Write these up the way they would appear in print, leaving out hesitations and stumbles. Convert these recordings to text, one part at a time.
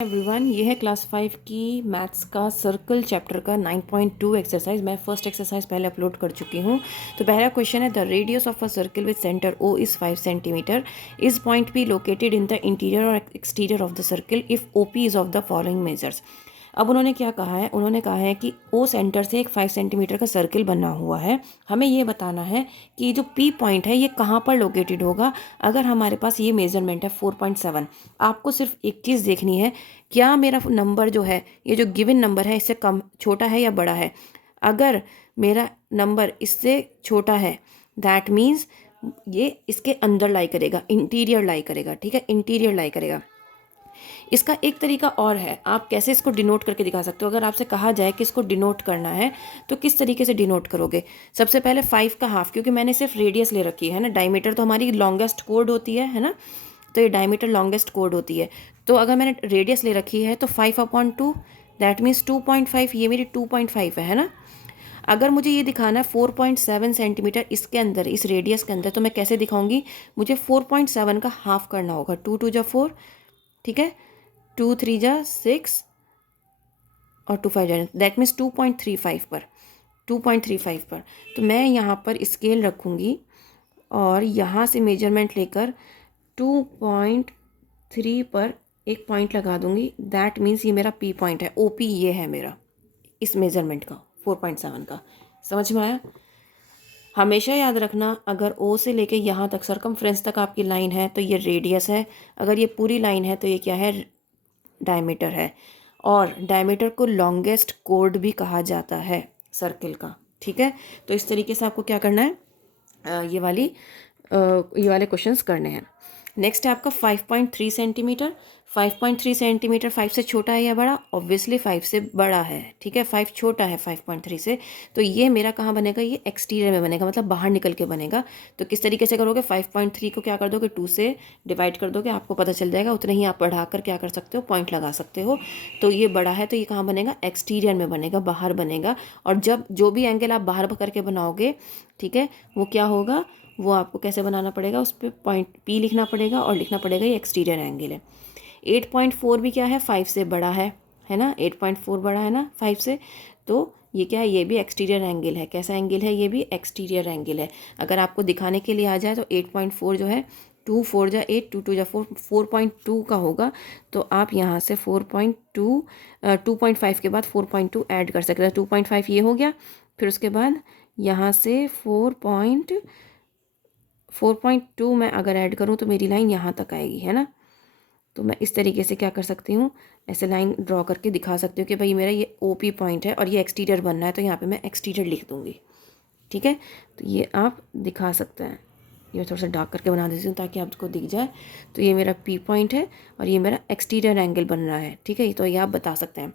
Everyone, ये है class 5 की मैथ्स का सर्कल चैप्टर का 9.2 एक्सरसाइज। मैं फर्स्ट एक्सरसाइज पहले अपलोड कर चुकी हूँ। तो पहला क्वेश्चन है, the radius of a circle with centre O is 5 centimetre. Is point B located in the interior और exterior of the circle if O P is of the following measures. अब उन्होंने क्या कहा है, उन्होंने कहा है कि ओ सेंटर से एक 5 सेंटीमीटर का सर्किल बना हुआ है। हमें ये बताना है कि जो पी पॉइंट है ये कहाँ पर लोकेटेड होगा। अगर हमारे पास ये मेजरमेंट है 4.7, आपको सिर्फ एक चीज़ देखनी है, क्या मेरा नंबर जो है, ये जो गिवन नंबर है, इससे कम छोटा है या बड़ा है। अगर मेरा नंबर इससे छोटा है दैट मीन्स ये इसके अंदर लाई करेगा, इंटीरियर लाई करेगा। ठीक है, इंटीरियर लाई करेगा। इसका एक तरीका और है, आप कैसे इसको डिनोट करके दिखा सकते हो। अगर आपसे कहा जाए कि इसको डिनोट करना है तो किस तरीके से डिनोट करोगे। सबसे पहले 5 का हाफ, क्योंकि मैंने सिर्फ रेडियस ले रखी है ना, डायमीटर तो हमारी लॉन्गेस्ट कोड होती है ना, तो ये डायमीटर लॉन्गेस्ट कोड होती है। तो अगर मैंने रेडियस ले रखी है तो 5/2 दैट मीन्स 2.5, ये मेरी 2.5 है ना। अगर मुझे ये दिखाना है 4.7 सेंटीमीटर इसके अंदर, इस रेडियस के अंदर, तो मैं कैसे दिखाऊंगी, मुझे 4.7 का हाफ करना होगा। 2×2 = 4, ठीक है, 2×3 = 6 और 2×5 दैट मीन्स 2.35 पर, 2.35 पर। तो मैं यहाँ पर स्केल रखूँगी और यहाँ से मेजरमेंट लेकर 2.3 पर एक पॉइंट लगा दूंगी। दैट मीन्स ये मेरा पी पॉइंट है। ओ पी ये है मेरा इस मेजरमेंट का 4.7 का। समझ में आया। हमेशा याद रखना, अगर ओ से लेके यहाँ तक सरकमफ्रेंस तक आपकी लाइन है तो ये रेडियस है, अगर ये पूरी लाइन है तो ये क्या है, डायमीटर है। और डायमीटर को लॉन्गेस्ट कोड भी कहा जाता है सर्किल का। ठीक है, तो इस तरीके से आपको क्या करना है, ये वाले क्वेश्चंस करने हैं। नेक्स्ट है आपका 5.3 सेंटीमीटर। 5.3 सेंटीमीटर 5 से छोटा है या बड़ा, ऑब्वियसली 5 से बड़ा है। ठीक है, 5 छोटा है 5.3 से, तो ये मेरा कहाँ बनेगा, ये एक्सटीरियर में बनेगा, मतलब बाहर निकल के बनेगा। तो किस तरीके से करोगे, 5.3 को क्या कर दोगे, 2 से डिवाइड कर दोगे, आपको पता चल जाएगा। उतने ही आप बढ़ाकर क्या कर सकते हो, पॉइंट लगा सकते हो। तो ये बड़ा है तो ये कहाँ बनेगा, एक्सटीरियर में बनेगा, बाहर बनेगा। और जब जो भी एंगल आप बाहर करके बनाओगे, ठीक है, वो क्या होगा, वो आपको कैसे बनाना पड़ेगा, उस पर पॉइंट पी लिखना पड़ेगा और लिखना पड़ेगा ये एक्सटीरियर एंगल है। 8.4 भी क्या है, 5 से बड़ा है ना, 8.4 बड़ा है ना 5 से। तो ये क्या है, ये भी एक्सटीरियर एंगल है। कैसा एंगल है, ये भी एक्सटीरियर एंगल है। अगर आपको दिखाने के लिए आ जाए तो 8.4 जो है, 2×4 = 8, 2×2 = 4, 4.2 का होगा। तो आप यहाँ से 4.2, 2.5 के बाद 4.2 ऐड कर सकते हैं। 2.5 ये हो गया, फिर उसके बाद यहाँ से 4.2 मैं अगर ऐड करूँ तो मेरी लाइन यहाँ तक आएगी, है ना। तो मैं इस तरीके से क्या कर सकती हूँ, ऐसे लाइन ड्रॉ करके दिखा सकती हूँ कि भाई मेरा ये ओ पी पॉइंट है और ये एक्सटीरियर बनना है, तो यहाँ पे मैं एक्सटीरियर लिख दूँगी। ठीक है, तो ये आप दिखा सकते हैं। ये थोड़ा सा डार्क करके बना देती हूँ ताकि आपको दिख जाए। तो ये मेरा पी पॉइंट है और ये मेरा एक्सटीरियर एंगल बन रहा है। ठीक है, तो ये आप बता सकते हैं।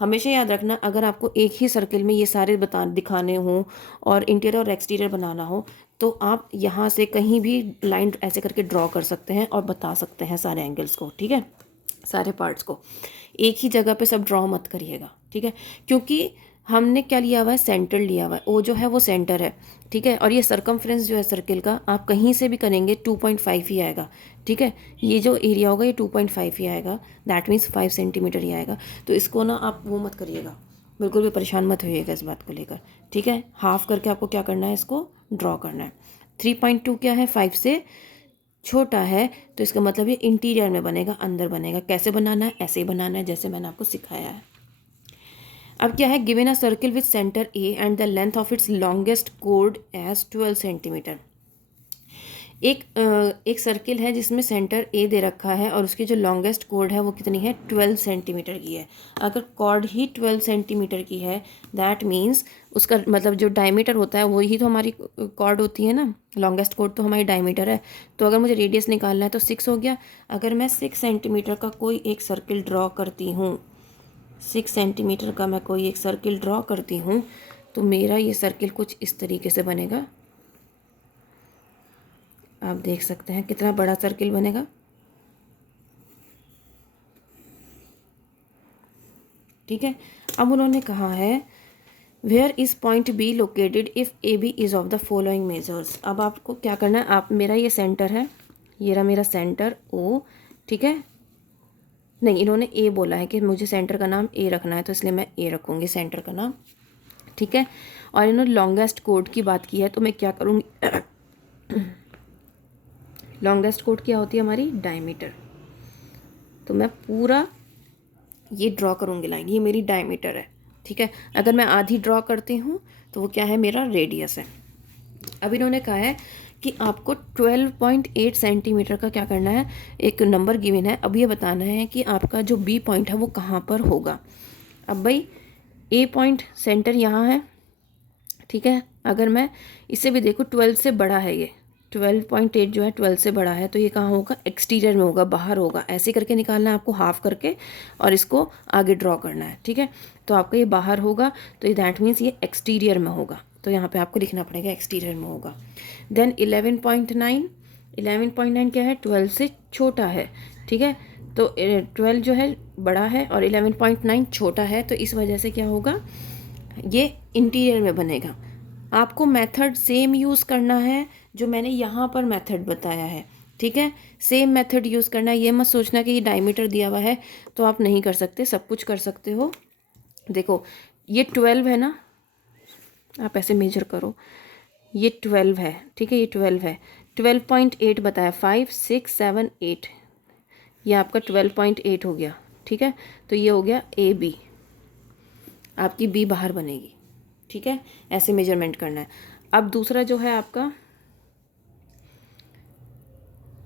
हमेशा याद रखना, अगर आपको एक ही सर्किल में ये सारे दिखाने हों और इंटीरियर और एक्सटीरियर बनाना हो, तो आप यहाँ से कहीं भी लाइन ऐसे करके ड्रॉ कर सकते हैं और बता सकते हैं सारे एंगल्स को। ठीक है, सारे पार्ट्स को एक ही जगह पे सब ड्रॉ मत करिएगा। ठीक है, क्योंकि हमने क्या लिया हुआ है, सेंटर लिया हुआ है, ओ जो है वो सेंटर है। ठीक है, और ये सरकमफ्रेंस जो है सर्किल का, आप कहीं से भी करेंगे 2.5 ही आएगा। ठीक है, ये जो एरिया होगा ये 2.5 ही आएगा, दैट मीन्स 5 सेंटीमीटर ही आएगा। तो इसको ना आप वो मत करिएगा, बिल्कुल भी परेशान मत होइएगा इस बात को लेकर। ठीक है, हाफ करके आपको क्या करना है, इसको ड्रॉ करना है। 3.2 क्या है, 5 से छोटा है, तो इसका मतलब ये इंटीरियर में बनेगा, अंदर बनेगा। कैसे बनाना है, ऐसे ही बनाना है जैसे मैंने आपको सिखाया है। अब क्या है, given a circle with centre A and the length of its longest कोड एज 12 सेंटीमीटर। एक सर्किल है जिसमें सेंटर ए दे रखा है और उसकी जो लॉन्गेस्ट कॉर्ड है वो कितनी है, 12 सेंटीमीटर की है। अगर कॉर्ड ही 12 सेंटीमीटर की है, दैट मीन्स उसका मतलब जो डायमीटर होता है वही तो हमारी कॉर्ड होती है ना, लॉन्गेस्ट कॉर्ड तो हमारी डायमीटर है। तो अगर मुझे रेडियस निकालना है तो 6 हो गया। अगर मैं 6 सेंटीमीटर का कोई एक सर्किल ड्रॉ करती हूँ, 6 सेंटीमीटर का मैं कोई एक सर्किल ड्रॉ करती हूँ, तो मेरा ये सर्किल कुछ इस तरीके से बनेगा। आप देख सकते हैं कितना बड़ा सर्किल बनेगा। ठीक है, अब उन्होंने कहा है where is point B located if A B is of the following measures. अब आपको क्या करना है, आप मेरा ये सेंटर है, ये रहा मेरा सेंटर ओ। ठीक है, नहीं, इन्होंने ए बोला है कि मुझे सेंटर का नाम ए रखना है, तो इसलिए मैं ए रखूँगी सेंटर का नाम, ठीक है। और इन्होंने लॉन्गेस्ट कोड की बात की है, तो मैं क्या करूँगी, लॉन्गेस्ट कोड क्या होती है हमारी, डायमीटर। तो मैं पूरा ये ड्रॉ करूँगी लाइन, ये मेरी डायमीटर है, ठीक है। अगर मैं आधी ड्रॉ करती हूँ तो वो क्या है, मेरा रेडियस है। अब इन्होंने कहा है कि आपको 12.8 सेंटीमीटर का क्या करना है, एक नंबर गिवन है, अब ये बताना है कि आपका जो बी पॉइंट है वो कहाँ पर होगा। अब भाई ए पॉइंट सेंटर यहाँ है, ठीक है। अगर मैं इसे भी देखूँ 12 से बड़ा है, ये 12.8 जो है 12 से बड़ा है, तो ये कहाँ होगा, एक्सटीरियर में होगा, बाहर होगा। ऐसे करके निकालना है आपको, हाफ करके, और इसको आगे ड्रॉ करना है, ठीक है। तो आपका ये बाहर होगा, तो दैट मीन्स ये एक्सटीरियर में होगा, तो यहाँ पे आपको लिखना पड़ेगा एक्सटीरियर में होगा। देन 11.9 क्या है, 12 से छोटा है, ठीक है। तो 12 जो है बड़ा है और 11.9 छोटा है, तो इस वजह से क्या होगा, ये इंटीरियर में बनेगा। आपको मेथड सेम यूज़ करना है जो मैंने यहाँ पर मेथड बताया है, ठीक है। सेम मेथड यूज़ करना है, ये मत सोचना कि ये डायमीटर दिया हुआ है तो आप नहीं कर सकते, सब कुछ कर सकते हो। देखो ये 12 है ना, आप ऐसे मेजर करो, ये 12 है, ठीक है, ये 12 है, 12.8 बताया, 5 6 7 8, ये आपका 12.8 हो गया, ठीक है। तो ये हो गया ए बी, आपकी बी बाहर बनेगी, ठीक है। ऐसे मेजरमेंट करना है। अब दूसरा जो है आपका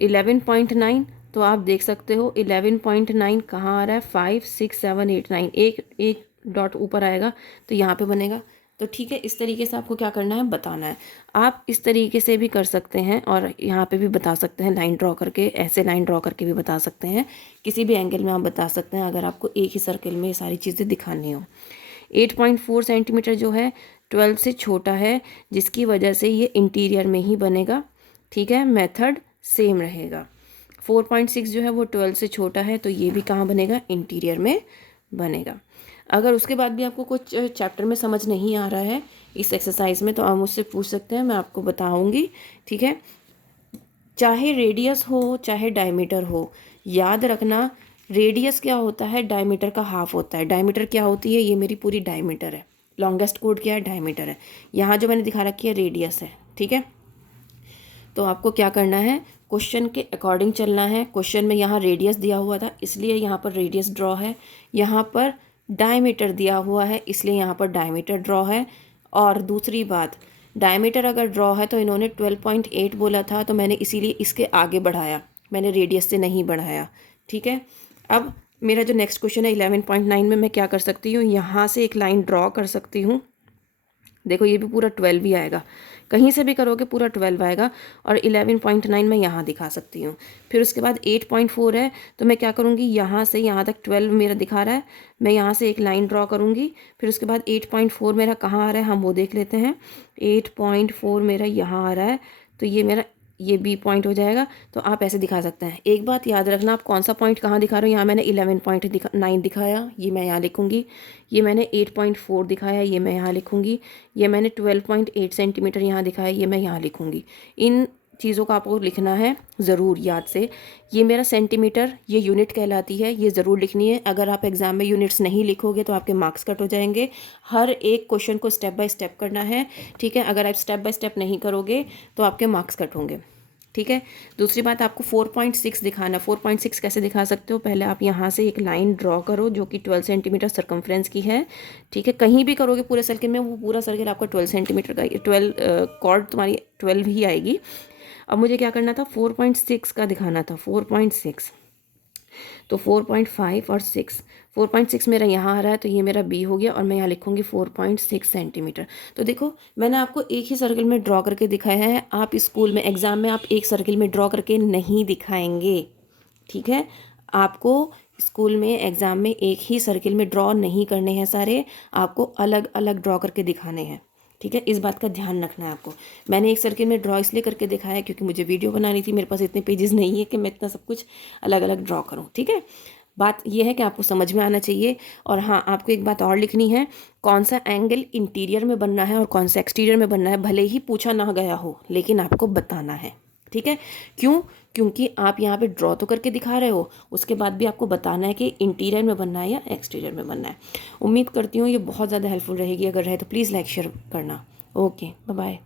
11.9, तो आप देख सकते हो 11.9 कहाँ आ रहा है, 5 6 7 8 9, एक डॉट ऊपर आएगा तो यहाँ पे बनेगा। तो ठीक है, इस तरीके से आपको क्या करना है, बताना है। आप इस तरीके से भी कर सकते हैं और यहाँ पे भी बता सकते हैं, लाइन ड्रॉ करके, ऐसे लाइन ड्रॉ करके भी बता सकते हैं, किसी भी एंगल में आप बता सकते हैं, अगर आपको एक ही सर्कल में ये सारी चीज़ें दिखानी हो। 8.4 सेंटीमीटर जो है 12 से छोटा है, जिसकी वजह से ये इंटीरियर में ही बनेगा, ठीक है, मेथड सेम रहेगा। 4.6 जो है वो 12 से छोटा है, तो ये भी कहाँ बनेगा, इंटीरियर में बनेगा। अगर उसके बाद भी आपको कुछ चैप्टर में समझ नहीं आ रहा है इस एक्सरसाइज में, तो आप मुझसे पूछ सकते हैं, मैं आपको बताऊंगी, ठीक है। चाहे रेडियस हो चाहे डायमीटर हो, याद रखना रेडियस क्या होता है, डायमीटर का हाफ होता है। डायमीटर क्या होती है, ये मेरी पूरी डायमीटर है। लॉन्गेस्ट कोड क्या है, डायमीटर है। यहाँ जो मैंने दिखा रखी है रेडियस है, ठीक है। तो आपको क्या करना है, क्वेश्चन के अकॉर्डिंग चलना है। क्वेश्चन में यहाँ रेडियस दिया हुआ था, इसलिए यहाँ पर रेडियस ड्रॉ है। यहाँ पर डायमीटर दिया हुआ है, इसलिए यहाँ पर डायमीटर ड्रॉ है। और दूसरी बात, डायमीटर अगर ड्रॉ है तो इन्होंने 12.8 बोला था, तो मैंने इसीलिए इसके आगे बढ़ाया, मैंने रेडियस से नहीं बढ़ाया, ठीक है। अब मेरा जो नेक्स्ट क्वेश्चन है 11.9 में मैं क्या कर सकती हूँ, यहाँ से एक लाइन ड्रॉ कर सकती हूँ। देखो ये भी पूरा 12 ही आएगा, कहीं से भी करोगे पूरा 12 आएगा। और 11.9 मैं यहाँ दिखा सकती हूँ। फिर उसके बाद 8.4 है, तो मैं क्या करूँगी, यहाँ से यहाँ तक 12 मेरा दिखा रहा है, मैं यहाँ से एक लाइन ड्रॉ करूँगी। फिर उसके बाद 8.4 मेरा कहाँ आ रहा है, हम वो देख लेते हैं। 8.4 मेरा यहाँ आ रहा है, तो ये मेरा ये बी पॉइंट हो जाएगा। तो आप ऐसे दिखा सकते हैं। एक बात याद रखना, आप कौन सा पॉइंट कहाँ दिखा रहे हो। यहाँ मैंने 11.9 दिखाया, ये मैं यहाँ लिखूँगी। ये मैंने 8.4 दिखाया, ये मैं यहाँ लिखूँगी। ये मैंने 12.8 सेंटीमीटर यहाँ दिखाया, ये मैं यहाँ लिखूँगी। इन चीज़ों का आपको लिखना है ज़रूर याद से। ये मेरा सेंटीमीटर, ये यूनिट कहलाती है, ये ज़रूर लिखनी है। अगर आप एग्ज़ाम में यूनिट्स नहीं लिखोगे तो आपके मार्क्स कट हो जाएंगे। हर एक क्वेश्चन को स्टेप बाय स्टेप करना है, ठीक है। अगर आप स्टेप बाय स्टेप नहीं करोगे तो आपके मार्क्स कट होंगे, ठीक है। दूसरी बात, आपको 4.6 दिखाना। 4.6 कैसे दिखा सकते हो, पहले आप यहाँ से एक लाइन ड्रॉ करो जो कि 12 सेंटीमीटर सर्कमफ्रेंस की है, ठीक है। कहीं भी करोगे पूरे सर्किल में, वो पूरा सर्किल आपका 12 सेंटीमीटर का, 12 कॉर्ड तुम्हारी 12 ही आएगी। अब मुझे क्या करना था, 4.6 का दिखाना था, 4.6। तो 4.5 और 6, 4.6 मेरा यहाँ आ रहा है, तो ये मेरा बी हो गया। और मैं यहाँ लिखूँगी 4.6 सेंटीमीटर। तो देखो मैंने आपको एक ही सर्किल में ड्रॉ करके दिखाया है। आप स्कूल में एग्ज़ाम में आप एक सर्किल में ड्रॉ करके नहीं दिखाएंगे, ठीक है। आपको स्कूल में एग्ज़ाम में एक ही सर्किल में ड्रॉ नहीं करने हैं सारे, आपको अलग अलग ड्रॉ करके दिखाने हैं, ठीक है। इस बात का ध्यान रखना है आपको। मैंने एक सर्किल में ड्रॉ इसलिए करके दिखाया क्योंकि मुझे वीडियो बनानी थी, मेरे पास इतने पेजेस नहीं है कि मैं इतना सब कुछ अलग अलग ड्रॉ करूँ, ठीक है। बात यह है कि आपको समझ में आना चाहिए। और हाँ, आपको एक बात और लिखनी है, कौन सा एंगल इंटीरियर में बनना है और कौन सा एक्सटीरियर में बनना है। भले ही पूछा ना गया हो, लेकिन आपको बताना है, ठीक है। क्यों, क्योंकि आप यहाँ पे ड्रॉ तो करके दिखा रहे हो, उसके बाद भी आपको बताना है कि इंटीरियर में बनना है या एक्सटीरियर में बनना है। उम्मीद करती हूँ ये बहुत ज़्यादा हेल्पफुल रहेगी, अगर रहे तो प्लीज़ लाइक शेयर करना। Okay, bye bye.